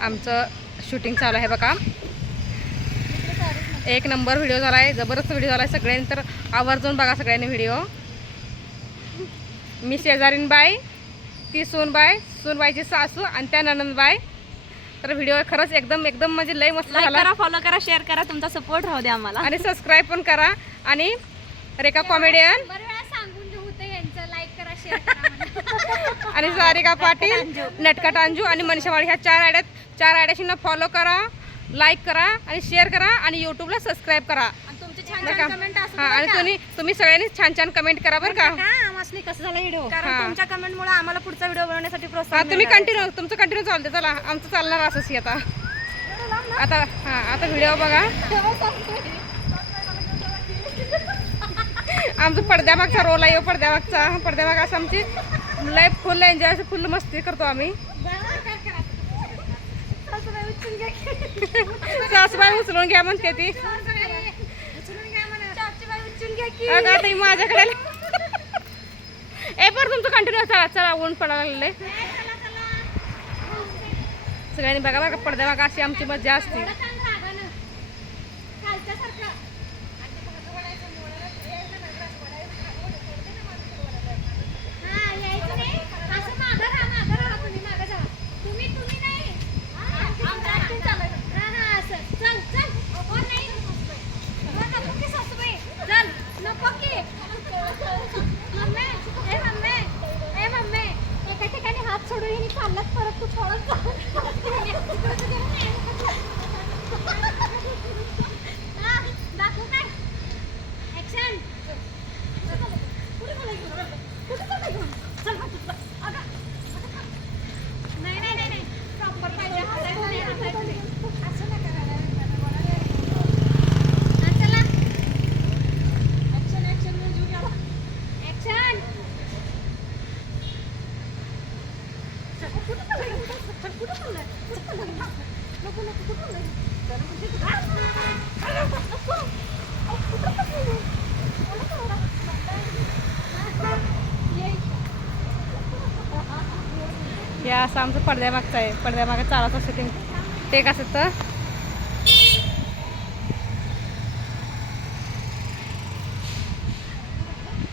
आमचं शूटिंग चालू आहे बघा. एक नंबर व्हिडिओ झाला आहे जबरदस्त व्हिडिओ झाला आहे सगळ्यांनी तर आवर्जून बघा सगळ्यांनी व्हिडिओ. मी शेजारीन बाई ती सूनबाई सूनबाईची सासू आणि त्या ननंदबाई तर व्हिडिओ खरंच एकदम एकदम म्हणजे लय मस्त झाला. करा फॉलो करा शेअर करा तुमचा सपोर्ट राहू द्या आम्हाला. आणि सबस्क्राईब पण करा. आणि रेखा कॉमेडियन बरं वेळा सांगून घेऊ ते यांचं लाईक करा शेअर करा म्हणून. आणि सारिका पाटील नटकट अंजू आणि मनीषावाडी ह्या चार आयड्यात चार आयड्याशींना फॉलो करा लाईक करा आणि शेअर करा आणि यूट्यूबला सबस्क्राईब करा. आणि तुमचे छान बरं छान का? कमेंट असू हा आणि तुम्ही तुम्ही सगळ्यांनी छान छान कमेंट करा बरं का. कसं झाला व्हिडिओ हा. कारण तुमच्या कमेंट मुळे आम्हाला पुढचा व्हिडिओ बनवण्यासाठी प्रोत्साहन तुम्ही. कंटिन्यू तुमचं कंटिन्यू चालते चला आमचं चालणार असंच आता. आता हा आता व्हिडिओ बघा. आमचं पडद्यामागचा रोल आहे हो, पडद्यामागचा. पडद्यामाग असं आमची लाईफ फुल एन्जॉय फुल मस्ती करतो आम्ही. सासूबाई उचलून घ्या म्हणते ती. अगं आता माझ्याकडे ए पर तुमचं कंटिन्यू चला चला ऊन पडायला लागले सगळ्यांनी बघा बघा पडद्या बघा अशी आमची मजा असते. 都跑了三 या असं आमचं पडद्यामागचं आहे. पडद्यामागे चालायचं शूटिंग टेक असत तर?